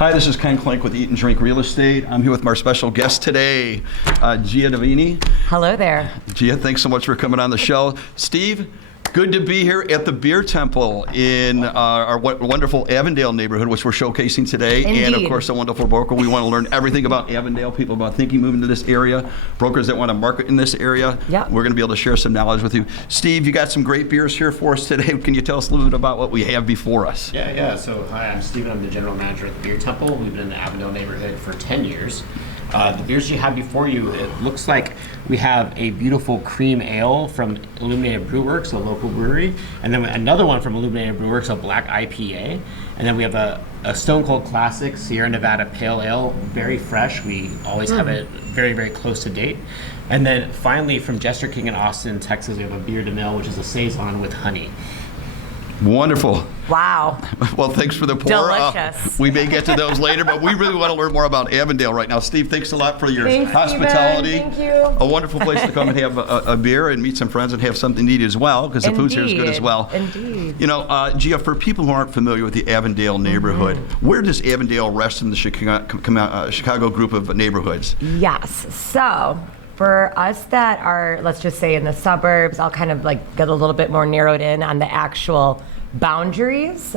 Hi, this is Ken Klink with Eat and Drink Real Estate. I'm here with our special guest today, Devenyi. Hello there. Gia, thanks so much for coming on the show. Steve, good to be here at the Beer Temple in our wonderful Avondale neighborhood, which we're showcasing today. Indeed. And, of course, a wonderful broker. We want to learn everything about Avondale, people about thinking, moving to this area, brokers that want to market in this area. Yeah. We're going to be able to share some knowledge with you. Steve, you got some great beers here for us today. Can you tell us a little bit about what we have before us? Yeah. So, hi, I'm Steven. I'm the general manager at the Beer Temple. We've been in the Avondale neighborhood for 10 years. The beers you have before you, it looks like we have a beautiful cream ale from Illuminated Brewworks, a local brewery, and then another one from Illuminated Brewworks, a black IPA, and then we have a Stone Cold Classic Sierra Nevada Pale Ale, very fresh. We always have it very, very close to date. And then finally from Jester King in Austin, Texas, we have a Beer de Mill, which is a Saison with honey. Wonderful. Wow. Well, thanks for the pour. Delicious. We may get to those later, but we really want to learn more about Avondale right now. Steve, thanks a lot for your Thanks, hospitality. Steven. Thank you. A wonderful place to come and have a beer and meet some friends and have something to eat as well, because the food's here is good as well. Indeed. You know, Gia, for people who aren't familiar with the Avondale neighborhood, where does Avondale rest in the Chicago group of neighborhoods? Yes. So for us that are, let's just say in the suburbs, I'll kind of like get a little bit more narrowed in on the actual boundaries.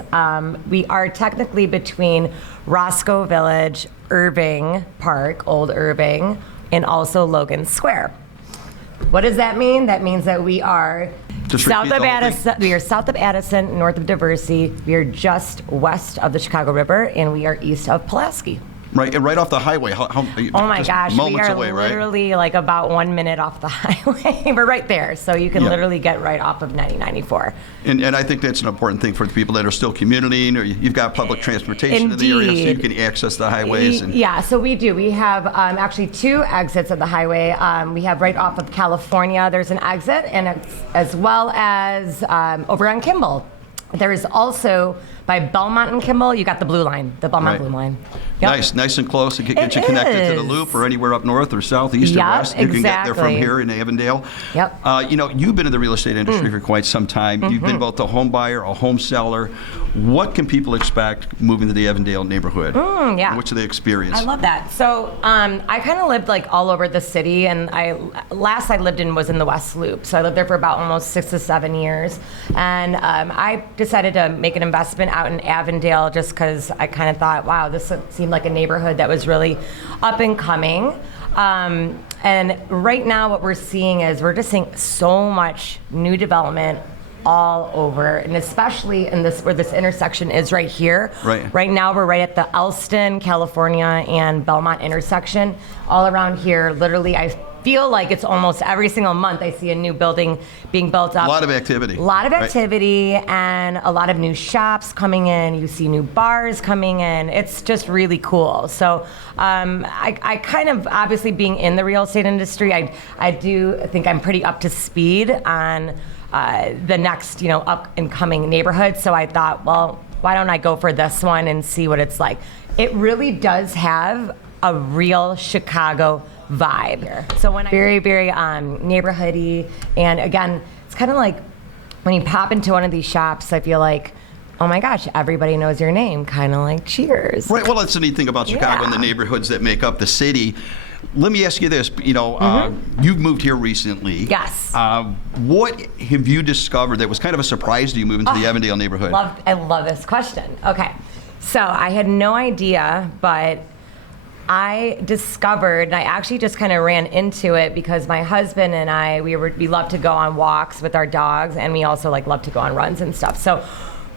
We are technically between Roscoe Village, Irving Park, Old Irving, and also Logan Square. What does that mean? That means that we are south of Addison. We are south of Addison, north of Diversey. We are just west of the Chicago River, and we are east of Pulaski. Right, and right off the highway. Oh my gosh, we are away, literally right? like about 1 minute off the highway. We're right there, so you can literally get right off of 9094. And I think that's an important thing for the people that are still commuting, or you've got public transportation in the area, so you can access the highways. Yeah, so we do. We have actually two exits of the highway. We have right off of California, there's an exit, and as well as over on Kimball. There is also, by Belmont and Kimball, you got the blue line, the Belmont Blue Line. Yep. Nice and close. It can get you connected to the Loop or anywhere up north or south, east or west. You can get there from here in Avondale. Yep. You know, you've been in the real estate industry for quite some time. You've been both a home buyer, a home seller. What can people expect moving to the Avondale neighborhood? What's the experience? I love that. So I kind of lived like all over the city, and last I lived in was in the West Loop. So I lived there for about almost 6 to 7 years, and I decided to make an investment out in Avondale just because I kind of thought, wow, this seemed like a neighborhood that was really up and coming. And right now what we're seeing is we're just seeing so much new development all over, and especially in this where this intersection is right here. Right now we're right at the Elston, California and Belmont intersection. All around here, literally, I feel like it's almost every single month I see a new building being built up. A lot of activity. A lot of activity and a lot of new shops coming in. You see new bars coming in. It's just really cool. So I kind of, obviously being in the real estate industry, I do think I'm pretty up to speed on the next, up and coming neighborhood. So I thought, well, why don't I go for this one and see what it's like? It really does have a real Chicago vibe here. So when very, very neighborhoody, and again, it's kind of like when you pop into one of these shops, I feel like, oh my gosh, everybody knows your name, kind of like Cheers. Right. Well, that's the neat thing about Chicago and the neighborhoods that make up the city. Let me ask you this. You've moved here recently. Yes. What have you discovered that was kind of a surprise to you moving to the Avondale neighborhood? I love this question. Okay. So I had no idea, but I discovered, and I actually just kind of ran into it because my husband and I, we love to go on walks with our dogs, and we also love to go on runs and stuff. So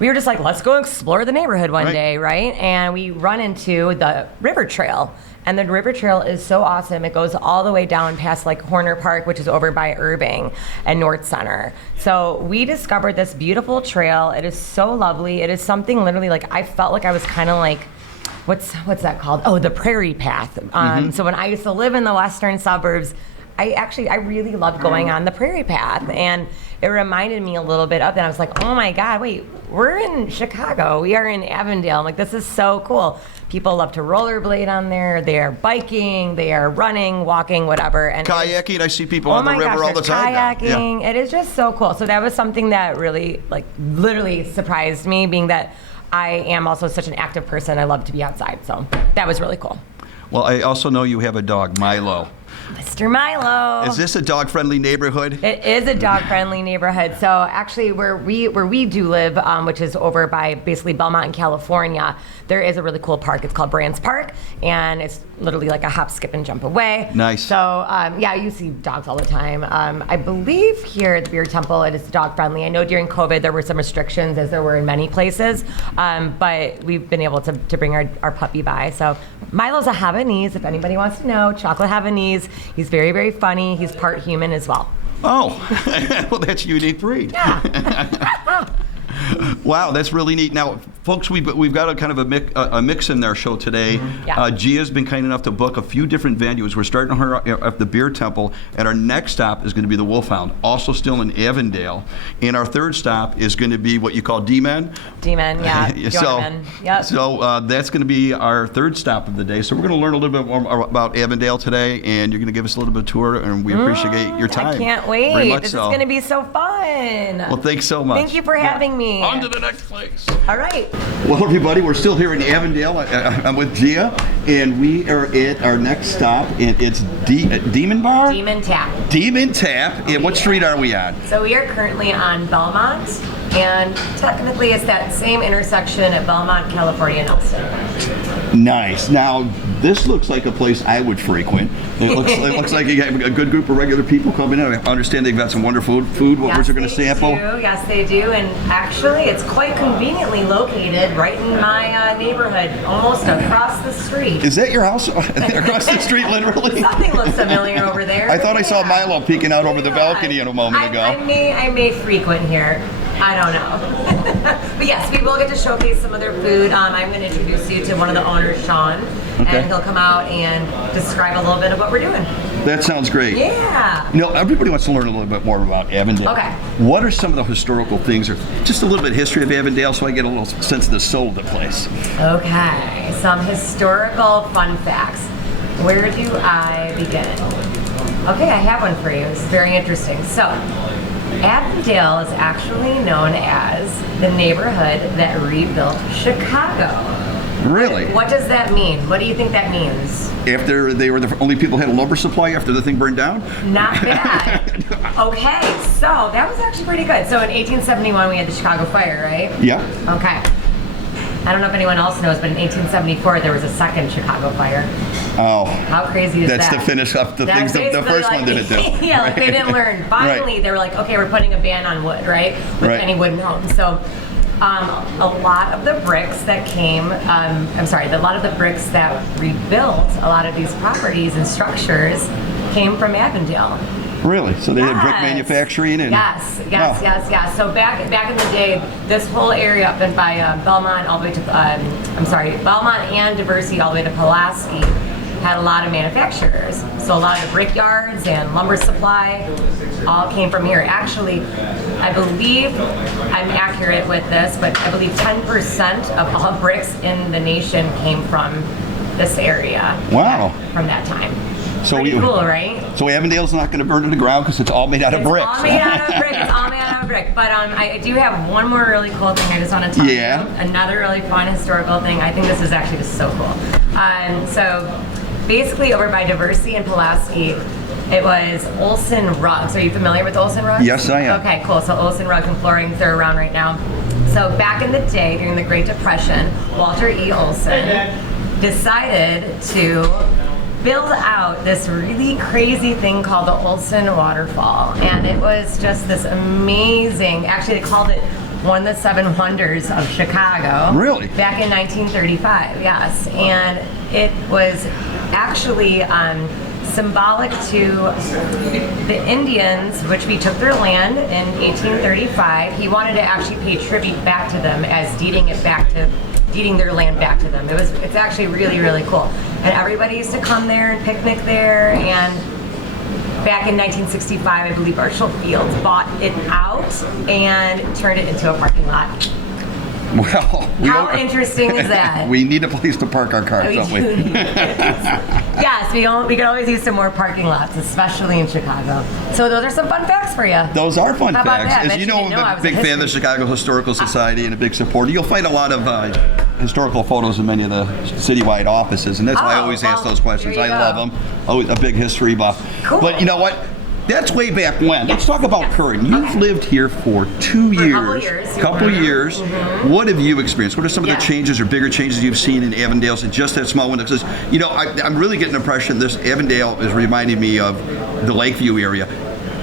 we were just like, let's go explore the neighborhood one day, right? And we run into the river trail. And the river trail is so awesome. It goes all the way down past Horner Park, which is over by Irving and North Center. So we discovered this beautiful trail. It is so lovely. It is something literally I felt like I was kind of like, what's that called? Oh, the Prairie Path. So when I used to live in the western suburbs, I really loved going on the Prairie Path, and it reminded me a little bit of that. I was like, oh my God, wait, we're in Chicago. We are in Avondale. I'm like, this is so cool. People love to rollerblade on there. They are biking, they are running, walking, whatever. And kayaking. I see people on the river all the time. Kayaking. It is just so cool. So that was something that really, literally surprised me, being that I am also such an active person. I love to be outside. So that was really cool. Well, I also know you have a dog, Milo. Mr. Milo. Is this a dog-friendly neighborhood? It is a dog-friendly neighborhood. So actually, where we do live, which is over by basically Belmont in California, there is a really cool park. It's called Brands Park, and it's literally like a hop, skip, and jump away. Nice. So yeah, you see dogs all the time. I believe here at the Beer Temple, it is dog-friendly. I know during COVID there were some restrictions, as there were in many places, but we've been able to bring our puppy by. So Milo's a Havanese, if anybody wants to know, chocolate Havanese. He's very, very funny. He's part human as well. Oh, well, that's a unique breed. Yeah. Wow, that's really neat. Now, folks, we've got a kind of a mix in our show today. Yeah. Gia's been kind enough to book a few different venues. We're starting her at the Beer Temple, and our next stop is going to be the Wolfhound, also still in Avondale. And our third stop is going to be what you call D-Men. D-Men, yeah. Yep. So that's going to be our third stop of the day. So we're going to learn a little bit more about Avondale today, and you're going to give us a little bit of tour, and we appreciate your time. I can't wait. Very much This so. is going to be so fun. Well, thanks so much. Thank you for having me. On to the next place. All right. Well, everybody, we're still here in Avondale. I'm with Gia, and we are at our next stop, and it's Demon Bar? Demon Tap. Demon Tap. And what street are we on? So we are currently on Belmont, and technically it's that same intersection at Belmont, California, and Elston. Nice. Now, this looks like a place I would frequent. It looks like you have a good group of regular people coming in. I understand they've got some wonderful food. What Yes, we're going to sample? Yes, they do. And actually, it's quite conveniently located right in my neighborhood, almost across the street. Is that your house? Across the street, literally? Something looks familiar over there. I thought I saw Yeah. Milo peeking out over the balcony a moment ago. I may frequent here. I don't know. But yes, we will get to showcase some of their food. I'm going to introduce you to one of the owners, Sean, Okay. and he'll come out and describe a little bit of what we're doing. That sounds great. Yeah. You know, everybody wants to learn a little bit more about Avondale. Okay. What are some of the historical things, or just a little bit of history of Avondale, so I get a little sense of the soul of the place? Okay, some historical fun facts. Where do I begin? Okay, I have one for you. This is very interesting. So, Avondale is actually known as the neighborhood that rebuilt Chicago. Really? What does that mean? What do you think that means? After they were the only people who had a lumber supply after the thing burned down? Not bad. Okay, so that was actually pretty good. So in 1871 we had the Chicago Fire, right? Yeah. Okay. I don't know if anyone else knows, but in 1874 there was a second Chicago Fire. Oh. How crazy is That's that? to finish up the That's things the first basically one didn't do. Yeah, like they didn't learn. Finally, Right. they were like, okay, we're putting a ban on wood, right? With Right. any wooden homes. So a lot of the bricks that came, a lot of the bricks that rebuilt a lot of these properties and structures came from Avondale. Really? So they had brick Yes. manufacturing and Yes. Wow. So back in the day, this whole area up in by Belmont all the way to Belmont and Devenyi all the way to Pulaski had a lot of manufacturers. So a lot of the brickyards and lumber supply all came from here. Actually, I believe I'm accurate with this, but I believe 10% of all bricks in the nation came from this area. Wow. From that time. So Pretty cool, right? So Avondale's not going to burn to the ground because it's all made out of bricks. It's all made out of brick. It's all made out of brick. But I do have one more really cool thing I just want to tell you. Another really fun historical thing. I think this is actually just so cool. So basically over by Devenyi and Pulaski, it was Olson Rugs. Are you familiar with Olson Rugs? Yes, I am. Okay, cool. So Olson Rugs and Flooring, they're around right now. So back in the day, during the Great Depression, Walter E. Olson decided to build out this really crazy thing called the Olson Waterfall. And it was just this amazing, actually they called it one of the 7 wonders of Chicago. Really? Back in 1935, yes. And it was actually symbolic to the Indians, which we took their land in 1835. He wanted to actually pay tribute back to them as deeding their land back to them. It's actually really, really cool. And everybody used to come there and picnic there. And back in 1965, I believe Marshall Fields bought it out and turned it into a parking lot. Well, How interesting is that? We need a place to park our cars, don't we? do. Yes, we could always use some more parking lots, especially in Chicago. So those are some fun facts for you. Those are fun How about facts. that? As Bet you you know, didn't know I I'm a was big a fan of the history- Chicago Historical Society and a big supporter. You'll find a lot of historical photos in many of the citywide offices, and that's why I Oh, always ask well, those questions. there I you love go. them. Always a big history buff. Cool. But you know what? That's way back when. Let's talk about current. You've lived here for 2 For a years. couple years. Couple Mhm. years. What have you experienced? What are some of Yeah. the changes or bigger changes you've seen in Avondale in just that small window? Because, you know, I'm really getting the impression this Avondale is reminding me of the Lakeview area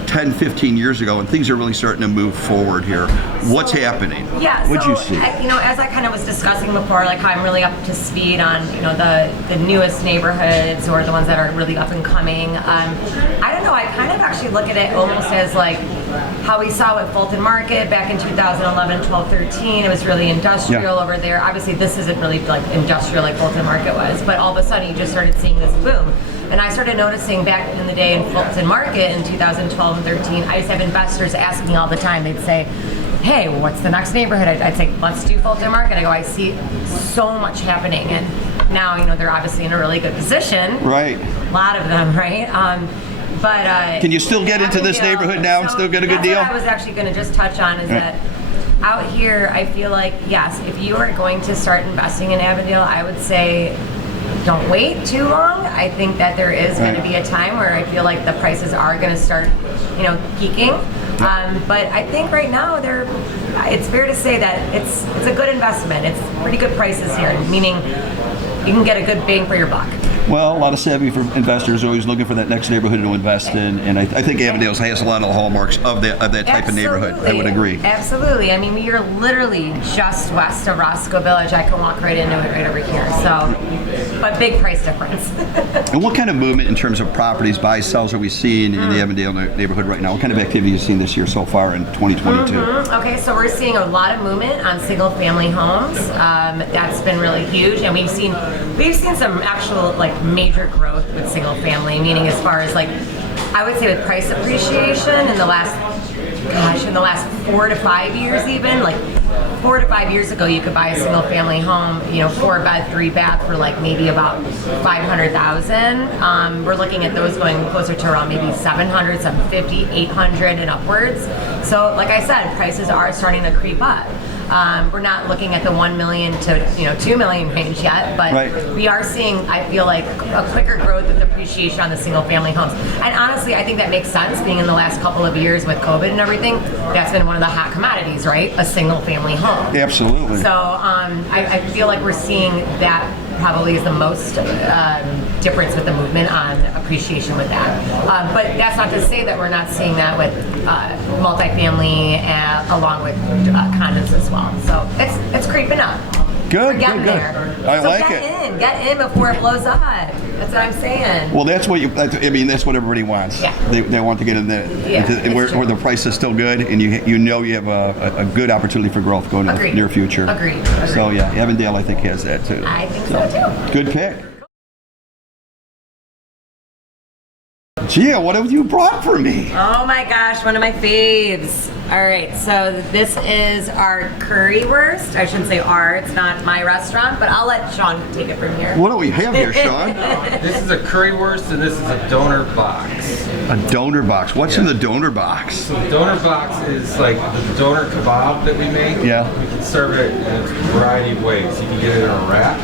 10, 15 years ago, and things are really starting to move forward here. What's happening? Yeah, What'd so you see? as I kind of was discussing before, like how I'm really up to speed on the newest neighborhoods or the ones that are really up and coming. I don't know. I kind of actually look at it almost as like how we saw with Fulton Market back in 2011, 12, 13. It was really industrial over there. Obviously, this isn't really like industrial like Fulton Market was, but all of a sudden you just started seeing this boom. And I started noticing back in the day in Fulton Market in 2012 and 13, I used to have investors ask me all the time. They'd say, hey, what's the next neighborhood? I'd say, let's do Fulton Market. I go, I see so much happening. And now, they're obviously in a really good position. Right. A lot of them, right? But Can you still get into this neighborhood now and still get a good deal? That's what I was actually going to just touch on is that out here, I feel like, yes, if you are going to start investing in Avondale, I would say don't wait too long. I think that there is going to be a time where I feel like the prices are going to start, peaking. But I think right now it's fair to say that it's a good investment. It's pretty good prices here, meaning you can get a good bang for your buck. Well, a lot of savvy for investors are always looking for that next neighborhood to invest in, and I think Avondale has a lot of the hallmarks of that type of neighborhood. I would agree. Absolutely. I mean, we are literally just west of Roscoe Village. I can walk right into it right over here. So, but big price difference. And what kind of movement in terms of properties, buys, sells are we seeing in the Avondale neighborhood right now? What kind of activity have you seen this year so far in 2022? Okay, so we're seeing a lot of movement on single-family homes. That's been really huge, and we've seen some actual major growth with single-family. Meaning, as far as I would say with price appreciation in the last 4 to 5 years, even 4 to 5 years ago, you could buy a single-family home, 4-bed, 3-bath for maybe about $500,000. We're looking at those going closer to around maybe $700, $750, $800, and upwards. So, like I said, prices are starting to creep up. We're not looking at the 1 million to 2 million range yet, but we are seeing, I feel like, a quicker growth with appreciation on the single-family homes. And honestly, I think that makes sense, being in the last couple of years with COVID and everything. That's been one of the hot commodities, right? A single-family home. Absolutely. So I feel like we're seeing that probably is the most difference with the movement on appreciation with that. But that's not to say that we're not seeing that with multifamily along with condos as well. So it's creeping up. Good, We're getting good, good. there. I So like Get in before it blows up. That's what I'm saying. Well, that's what that's what everybody wants. Yeah. They want to get in there where the price is still good, and you have a good opportunity for growth going in the near future. Agreed. So yeah, Avondale I think has that too. I think so too. Good pick. Gia, what have you brought for me? Oh my gosh, one of my faves. All right, so this is our Currywurst. I shouldn't say our, it's not my restaurant, but I'll let Sean take it from here. What do we have here, Sean? This is a currywurst and this is a donor box. A donor box. What's in the donor box? So the donor box is like the donor kebab that we make. Yeah. We can serve it in a variety of ways. You can get it in a wrap.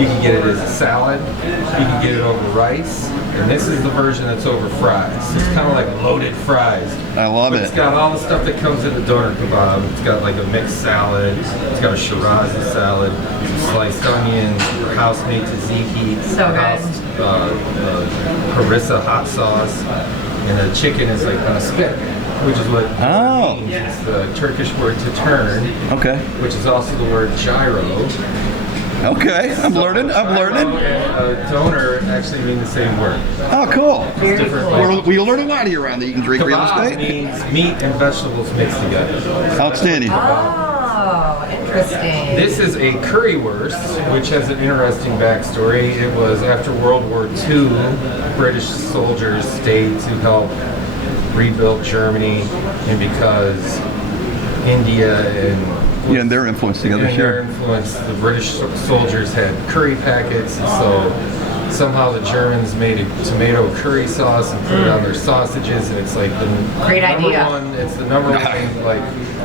You can get it as a salad. You can get it over rice. And this is the version that's over fries. It's kind of like loaded fries. I love it. It's got all the stuff that comes in the donor kebab. It's got like a mixed salad. It's got a Shirazi salad, sliced onions, house-made tzatziki, So good. harissa hot sauce, and the chicken is like on a spit, which is what means. It's the Turkish word to turn, which is also the word gyro. Okay, I'm learning. Gyro and donor actually mean the same word. Oh, cool. It's different. We learn a lot here on the Eat and Drink Real Kebab Estate. means meat and vegetables mixed together. Outstanding. Oh, interesting. This is a currywurst, which has an interesting backstory. It was after World War II, British soldiers stayed to help rebuild Germany, and because India and influence. Yeah, and their influence together, And their sure. influence. The British soldiers had curry packets, and so somehow the Germans made a tomato curry sauce and put it on their sausages, and it's like the Great number idea. one. It's the number one like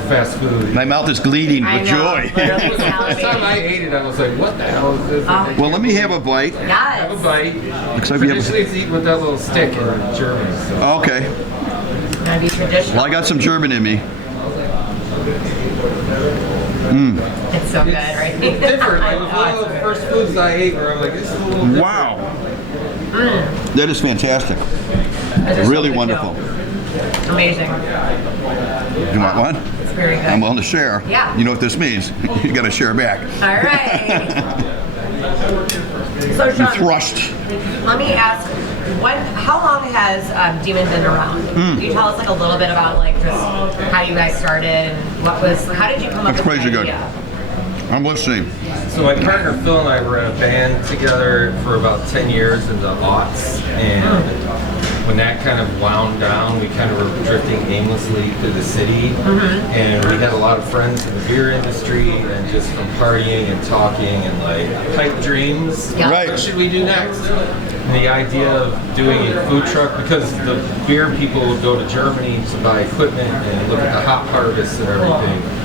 fast food. My mouth is bleeding I with know, joy. literally The first time I salivating. ate it, I was like, "What the hell is this?" Well, let me have a bite. Have a Yes. bite. Looks like we have Traditionally, it's eaten with that little stick in Germany. So. Okay. Gonna be traditional. Well, I got some German in me. It's so good, right? It's different. Like, it was one of the first foods I ate where I'm like, this is a little different. Wow. That is fantastic. It is so Really good, wonderful. too. Amazing. You want one? It's very good. I'm willing to share. Yeah. You know what this means. You got to share back. All right. So, You Sean, thrust. let me ask, how long has Demon been around? Can you tell us like a little bit about like just how you guys started and how did you come up That's with crazy the good. idea? I'm listening. So my partner Phil and I were in a band together for about 10 years in the aughts, and when that kind of wound down, we kind of were drifting aimlessly through the city, and we had a lot of friends in the beer industry, and just from partying and talking and like pipe dreams. Yeah. Right. What should we do next? And the idea of doing a food truck, because the beer people would go to Germany to buy equipment and look at the hop harvests and everything.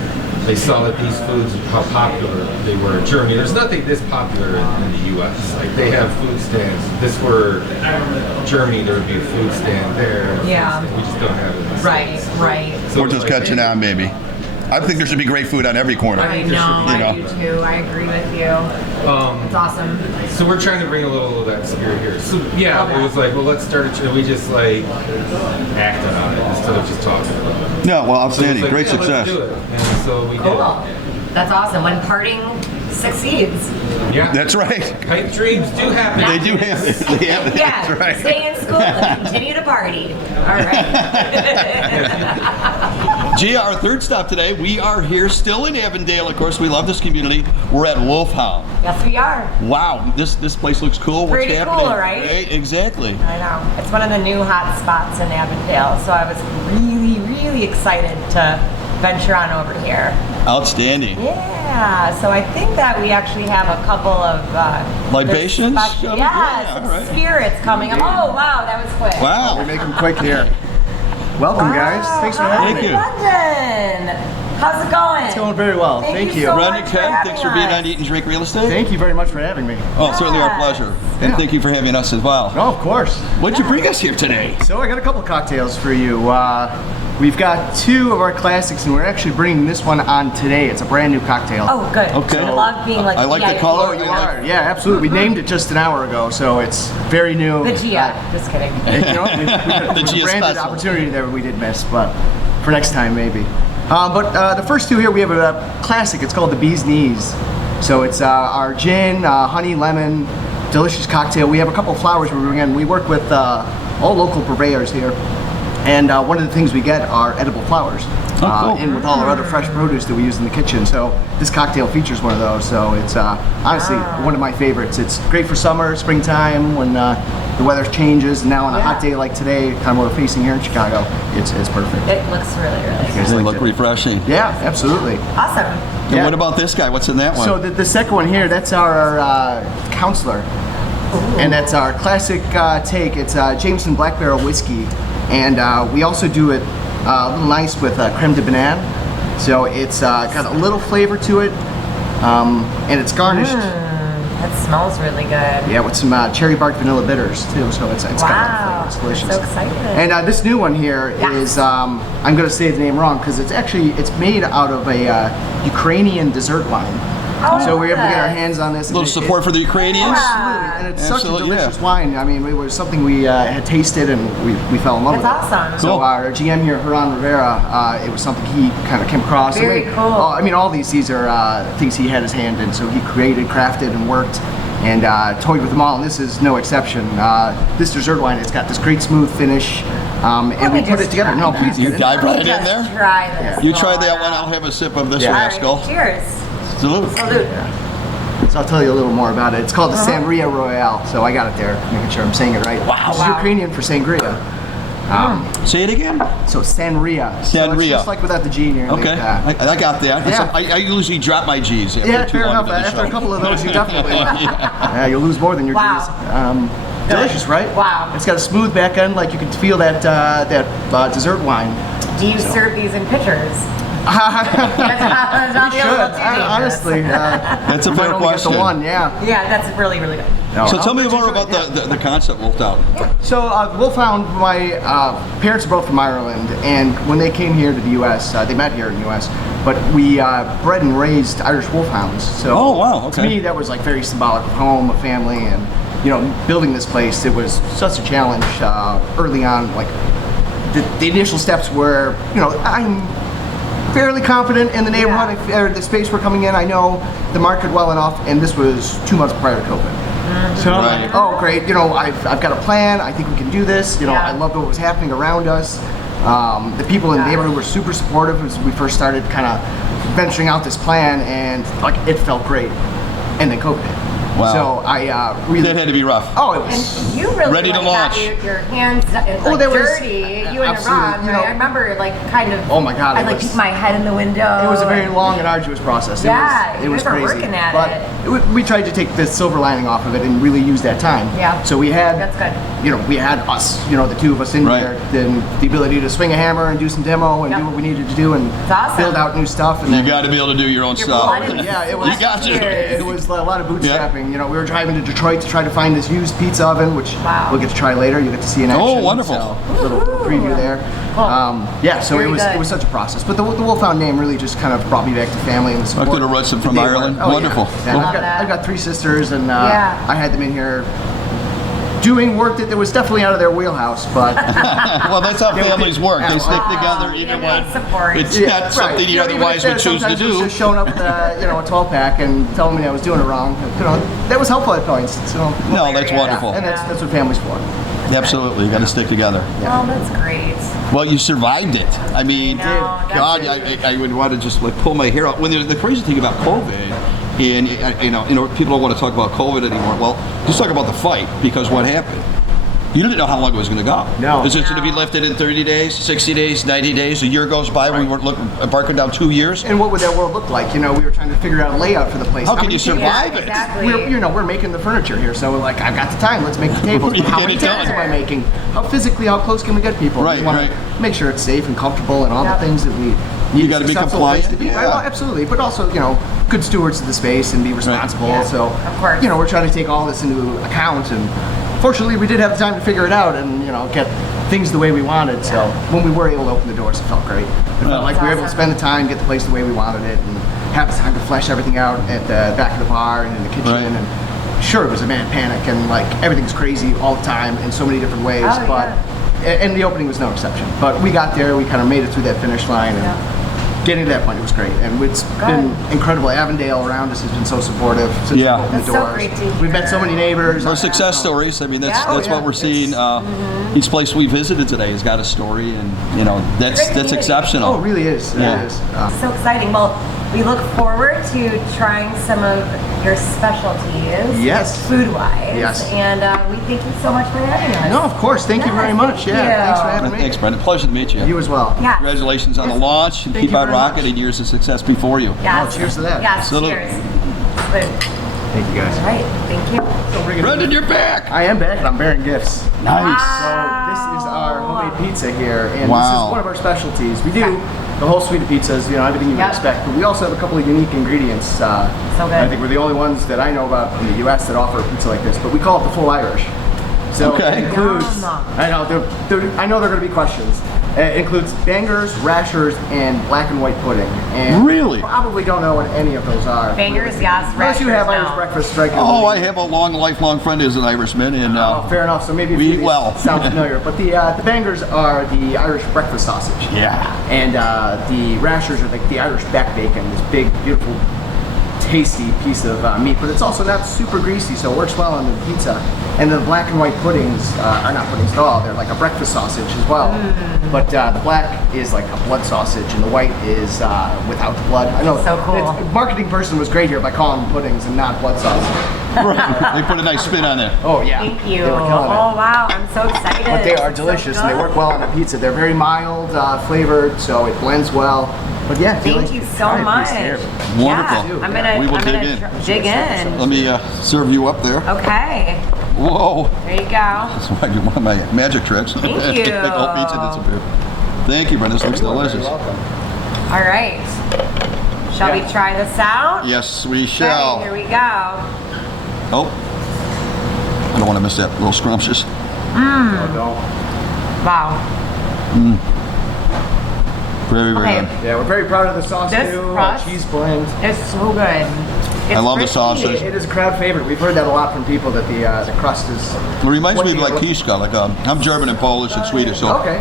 They saw that these foods, how popular they were in Germany. There's nothing this popular in the U.S. Like they have food stands. If this were Germany, there would be a food stand there. Yeah. We just don't have it. In the Right, States. right. So We're it's just like, catching on, baby. I think there should be great food on every corner. I know, You I know. do too. I agree with you. It's awesome. So we're trying to bring a little of that spirit here. So yeah, Okay. it was like, well, let's start a channel. We just like acted on it instead of just talking about it. No, well, So it was outstanding. like, Great yeah, success. Let's do it. And so we did. Cool. That's awesome. When parting succeeds. Yeah. That's right. Pipe dreams do happen. They do have it. They have it. Yeah, That's right. stay in school and continue to party. All right. Gia, our third stop today, we are here still in Avondale. Of course, we love this community. We're at Wolfhound. Yes, we are. Wow, this place looks cool. What's Pretty happening? cool, right? Exactly. I know. It's one of the new hot spots in Avondale, so I was really, really excited to venture on over here. Outstanding. Yeah, so I think that we actually have a couple of Libations? yes, Yeah, some all right. spirits coming up. Oh wow, that was quick. Wow. We make them quick here. Welcome, guys. Thanks for having Thank me. you. London. How's it going? It's going very well. Thank you. so Brendan, much for Ken, having thanks for being us. on Eat and Drink Real Estate. Thank you very much for having me. Oh, certainly our pleasure. And Yeah. thank you for having us as well. Oh, of course. What'd you bring us here today? So I got a couple cocktails for you. We've got two of our classics, and we're actually bringing this one on today. It's a brand new cocktail. Oh, good. Okay. I love being like I like the VIP. color. Oh, you are? Yeah, absolutely. We named it just an hour ago, so it's very new. The Gia. Just kidding. You know, we The Gia branded special. opportunity there we did miss, but for next time maybe. But the first two here, we have a classic. It's called the Bee's Knees. So it's our gin, honey, lemon, delicious cocktail. We have a couple of flowers we're bringing in. We work with all local purveyors here. And one of the things we get are edible flowers. cool. In with all our other fresh produce that we use in the kitchen. So this cocktail features one of those. So it's honestly one of my favorites. It's great for summer, springtime, when the weather changes. And now on a hot day like today, kind of we're facing here in Chicago, it's perfect. It looks really, really good. They like look it. refreshing. Yeah, absolutely. Awesome. And Yeah. what about this guy? What's in that one? So the second one here, that's our counselor. And that's our classic take. It's Jameson Black Barrel Whiskey. And we also do it a little nice with creme de banane. So it's got a little flavor to it. And it's garnished, That smells really good. yeah, with some cherry bark vanilla bitters too. So it's got a lot of flavor. It's delicious. I'm so excited. And this new one here is I'm going to say the name wrong because it's made out of a Ukrainian dessert wine. So we were able to get our hands on this. a little support for the Ukrainians. Absolutely, and it's such a Absolutely, delicious yeah. wine. I mean, it was something we had tasted and we fell in love with. That's it. awesome. So Cool. our GM here, Haran Rivera, it was something he kind of came across. Very cool. I mean, all these are things he had his hand in. So he created, crafted, and worked, and toyed with them all. And this is no exception. This dessert wine, it's got this great smooth finish, and me we put just it together. try No, that. please. You get in. dive right in Just there. try this. You try that one. I'll have a sip of this Yeah. rascal. All right, cheers. Salute. Salute. So I'll tell you a little more about it. It's called the Sangria Royale. So I got it there, making sure I'm saying it right. Wow. This is Wow. Ukrainian for sangria. Say it again. So Sanria. So Sanria. it's just like without the G near Okay, I got that. Yeah. I usually drop my G's after Yeah, too fair long enough. into the After show. a couple of those, you definitely yeah, you'll lose more than your Wow. G's. Delicious, right? Wow. It's got a smooth back end, like you can feel that dessert wine. Do you serve these in pitchers? We should, honestly. That's a might fair only get the question. one, yeah. Yeah, that's really, really good. No, So I'll tell me let you more try about it, yeah. the concept, Wolfhound. So Wolfhound, my parents are both from Ireland, and when they came here to the U.S., they met here in the U.S., but we bred and raised Irish Wolfhounds. So Oh, wow, okay. to me, that was like very symbolic of home, of family, and building this place, it was such a challenge early on. Like the initial steps were, I'm fairly confident in the neighborhood or the space we're coming in. I know the market well enough, and this was 2 months prior to COVID. So I'm Right. like, oh great, I've got a plan. I think we can do this. Yeah. I loved what was happening around us. The people in the neighborhood were super supportive as we first started kind of venturing out this plan, and like it felt great. And then COVID hit. Wow. So I really That had to be rough. Oh, it was. And you really Ready to got launch. your hands there was- dirty. You and absolutely, Ron, right? I remember kind of. Oh my God, I'd it like was- peek my head in the window. It was a very long and arduous process. Yeah, it you was guys are crazy. working at but it. We tried to take the silver lining off of it and really use that time. Yeah. So we had, That's good. We had us, the two of us in Right. there, then the ability to swing a hammer and do some demo and Yep. do what we needed to do and It's awesome. build out new stuff. And You then, got to be able to do your own stuff. blood and yeah, it sweat was. You got to. years. It was a lot of bootstrapping. We were driving to Detroit to try to find this used pizza oven, which Wow. we'll get to try later. You'll get to see in action. Oh, wonderful. So, a little preview there. Cool. So Very good. it was such a process. But the Wolfhound name really just kind of brought me back to family and the support. Back to the roots from that they Ireland. were- oh, Wonderful. Yeah. Love that. I've got 3 sisters, and Yeah. I had them in here doing work that was definitely out of their wheelhouse, but Well, that's how families work. They stick Wow. together even Family when support. it's Yeah, not something right. you Even otherwise if would there's choose to sometimes it was do. just showing up with a 12-pack and telling me I was doing it wrong. That was helpful at points. So No, that's wonderful. and that's what family's for. Absolutely, you got to stick together. Oh, that's great. Well, you survived it. I mean, I know, that's God, it. I would want to just like pull my hair out. When the crazy thing about COVID, and people don't want to talk about COVID anymore. Well, just talk about the fight, because what happened? You didn't know how long it was going to go. No. Is it going to be lifted in 30 days, 60 days, 90 days? A year goes by. We were embarking down 2 years. And what would that world look like? We were trying to figure out a layout for the place. How can many you tables- survive it? Exactly. We're making the furniture here, so we're like, I've got the time. Let's make the tables. You How get many it tables done. am I making? How close can we get people? Right, We want right. to make sure it's safe and comfortable and all Yep. the things that we need. You gotta be Successful place compliant, to be. yeah. Right, well, absolutely, but also good stewards of the space and be responsible. Yeah, So of course. we're trying to take all this into account, and fortunately, we did have the time to figure it out and get things the way we wanted. So when we were able to open the doors, it felt great. It felt like we were able to awesome. spend the time, get the place the way we wanted it, and have the time to flesh everything out at the back of the bar and in the kitchen. Right. And sure, it was a mad panic, and like everything's crazy all the time in so many different ways. Oh, but and the opening was no exception. But we got there, we kind of made it through that finish line, and getting to that point, it was great. And it's been incredible. Avondale around us has been so supportive since Yeah. we opened That's the so doors. great to We've met so many neighbors. Those success stories. I mean, that's Yeah. that's what we're seeing. Each place we visited today has got a story, and that's Great community. exceptional. Oh, it really is. It Yeah. really is. So exciting. Well, we look forward to trying some of your specialties. Yes. Food-wise. Yes. And we thank you so much for having us. No, of course. Thank you Yes, very much. thank Yeah, you. thanks for having me. Thanks, Brendan. Pleasure to meet you. You as well. Yeah. Congratulations on the launch. Thank Keep you on very much. rocking, and years of success before you. Yes. Oh, cheers to that. Yes, Salute. cheers. Salute. Thank you guys. All right. Thank you. Brendan, you're back. I am back and I'm bearing gifts. Nice. So this is our homemade pizza here, and this Wow. is one of our specialties. We do the whole suite of pizzas, everything you would Yep. expect, but we also have a couple of unique ingredients. So good. I think we're the only ones that I know about in the U.S. that offer a pizza like this, but we call it the full Irish. So Okay. it includes, Yum. I know, I know there are going to be questions. It includes bangers, rashers, and black and white pudding. And Really? you probably don't know what any of those are. Bangers, yes. Unless you Rashers, have Irish no. breakfast, strike. Oh, I have a lifelong friend who's an Irishman, and Oh, fair enough. So maybe we if eat you well. sound familiar. But the bangers are the Irish breakfast sausage. yeah. And the rashers are like the Irish back bacon, this big, beautiful, tasty piece of meat. But it's also not super greasy, so it works well on the pizza. And the black and white puddings are not puddings at all. They're like a breakfast sausage as well. But the black is like a blood sausage, and the white is without the blood. I know. So cool. The marketing person was great here by calling them puddings and not blood sausage. Right. They put a nice spin on it. Oh yeah. Thank you. They were killing it. Oh wow, I'm so excited. But they are It's so delicious and they good. work well on a pizza. They're very mild flavored, so it blends well. But yeah, if Thank you so try a much. piece here. Wonderful. Yeah, I'm gonna, We will I'm dig gonna in. dig in. Let me serve you up there. Okay, Whoa. there you go. That's one of my magic tricks. Thank Make you. the whole pizza disappear. Thank you, Brenda. This looks delicious. You're welcome. All right. Shall we try this out? Yes, we Okay, shall. here we go. Oh. I don't want to miss that little scrumptious. Wow. Very, very Okay. good. Yeah, we're very proud of the sauce This too. crust- Cheese blend. It's so good. It's I love the crispy. sausage. It is a crowd favorite. We've heard that a lot from people that the crust is. It reminds what me of you like look- Kishka. Like I'm German and Polish and Swedish, so Okay.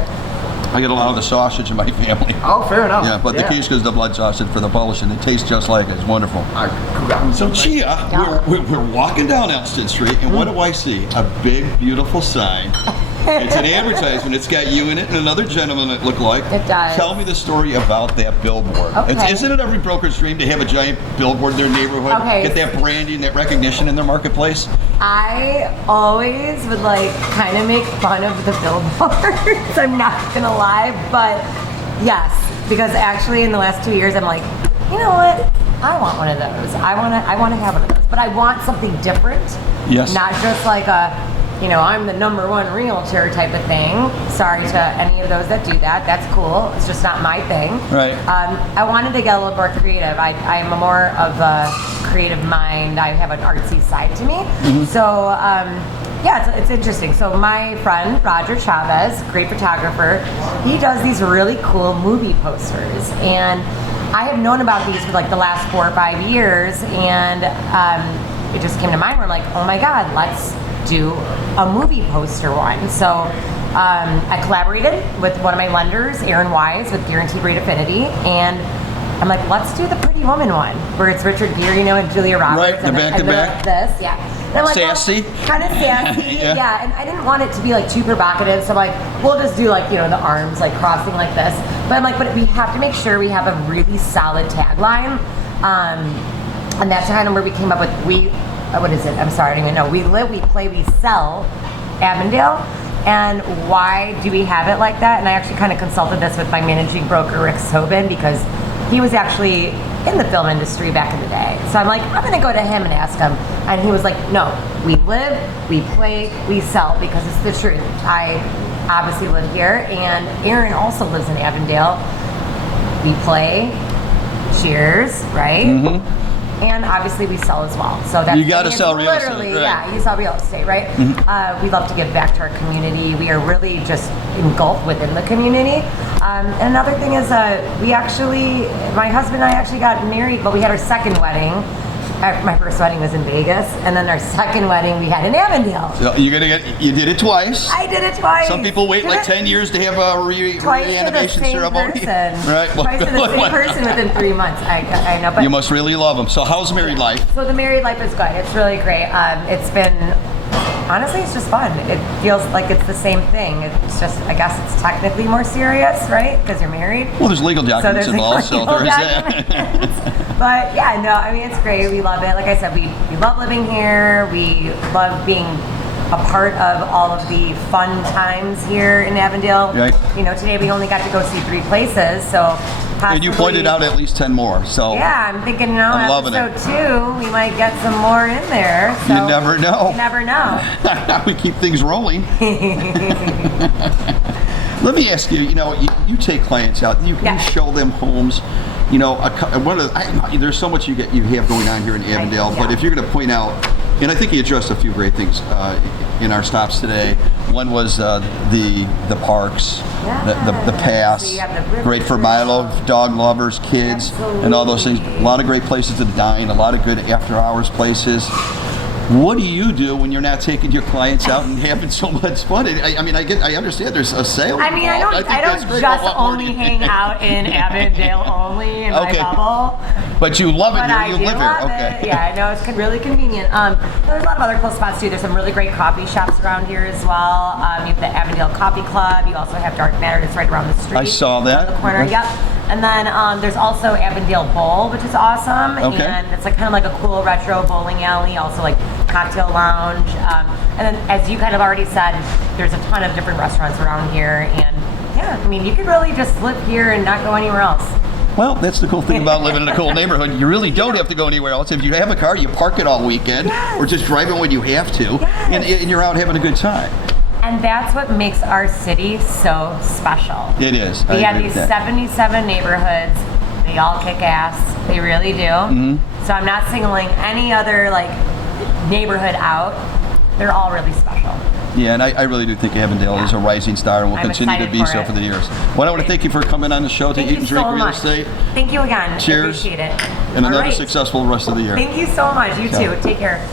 I get a lot of the sausage in my family. Oh, fair enough. Yeah, but the Kishka is the blood sausage for the Polish, and it tastes just like it. It's wonderful. So Chia, we're walking down Elston Street, and what do I see? A big, beautiful sign. It's an advertisement. It's got you in it and another gentleman that look like. It does. Tell me the story about that billboard. Okay. Isn't it every broker's dream to have a giant billboard in their neighborhood? Okay. Get that branding, that recognition in their marketplace? I always would like kind of make fun of the billboards. I'm not gonna lie, but yes, because actually in the last 2 years I'm like, you know what? I want one of those. I want to have one of those, but I want something different. Yes. Not just like a, I'm the #1 realtor type of thing. Sorry to any of those that do that. That's cool. It's just not my thing. Right. I wanted to get a little more creative. I'm more of a creative mind. I have an artsy side to me. Mm-hmm. So, yeah, it's interesting. So my friend, Roger Chavez, great photographer, he does these really cool movie posters. And I have known about these for like the last 4 or 5 years. And it just came to mind. We're like, oh my God, let's do a movie poster one. So I collaborated with one of my lenders, Aaron Wise, with Guaranteed Rate Affinity, and I'm like, let's do the Pretty Woman one, where it's Richard Gere, and Julia Roberts. Right, the and back to back. This, yeah. And I'm like, Sassy. kind of sassy, Yeah. yeah. And I didn't want it to be like too provocative, so I'm like, we'll just do like, the arms like crossing like this. But I'm like, but we have to make sure we have a really solid tagline. And that's kind of where we came up with what is it? I'm sorry, I don't even know. We live, we play, we sell Avondale. And why do we have it like that? And I actually kind of consulted this with my managing broker, Rick Sobin, because he was actually in the film industry back in the day. So I'm like, I'm going to go to him and ask him. And he was like, no, we live, we play, we sell, because it's the truth. I obviously live here, and Aaron also lives in Avondale. We play, cheers, right? Mm-hmm. And obviously we sell as well. So that's You gotta it's sell real estate, literally, right. yeah, you sell real estate, right? Mm-hmm. We love to give back to our community. We are really just engulfed within the community. And another thing is my husband and I actually got married, but we had our second wedding. My first wedding was in Vegas, and then our second wedding we had in Avondale. So you did it twice. I did it twice. Some people wait Did like it 10 years to have a twice to the reanimation same ceremony. person. Right. Twice to the same person within 3 months. I know, but You must really love them. So how's married life? so the married life is good. It's really great. It's been, honestly, it's just fun. It feels like it's the same thing. It's just, I guess it's technically more serious, right? Because you're married. Well, there's legal documents involved, so legal there is that. documents. But yeah, no, I mean, it's great. We love it. Like I said, we love living here. We love being a part of all of the fun times here in Avondale. Right. Today we only got to go see 3 places, so And you pointed possibly- out at least 10 more. So yeah, I'm thinking now I'm loving episode 2, we might get some more in there. So You never know. You never know. we keep things rolling. Let me ask you, you take clients out, you Yeah. show them homes. There's so much you have going on here in Avondale, but yeah. if you're going to point out, and I think you addressed a few great things in our stops today. One was the parks, the pass, So you have the river great for trail. Milo dog lovers, kids, and all those things. A lot of great places to dine, a lot of good after hours places. What do you do when you're not taking your clients out and having so much fun? I understand there's a sale. I mean, I involved. don't that's great. just What more do only you- hang out in Avondale only in Okay. my bubble. But you love it But here. I You do live love here. Okay. it. Yeah, I know, it's really convenient. There's a lot of other cool spots too. There's some really great coffee shops around here as well. You have the Avondale Coffee Club. You also have Dark Matter that's right around the street. I saw that. On the corner, Okay. yep. And then there's also Avondale Bowl, which is awesome. Okay. And it's like kind of like a cool retro bowling alley. Also like cocktail lounge. And then, as you kind of already said, there's a ton of different restaurants around here. And yeah, I mean, you could really just live here and not go anywhere else. Well, that's the cool thing about living in a cool neighborhood. You really don't have to go anywhere else. If you have a car, you park it all weekend, or just drive it when you have to, and you're out having a good time. And that's what makes our city so special. It is. We have these 77 neighborhoods. They all kick ass. They really do. So I'm not singling any other like neighborhood out. They're all really special. Yeah, and I really do think Avondale is a rising star and will continue to be so for the years. Well, I want to thank you for coming on the show to Eat and Drink Real Estate. Thank you again. Cheers. I appreciate it. And All another right. successful rest of the year. Thank you so much. You too. Take care.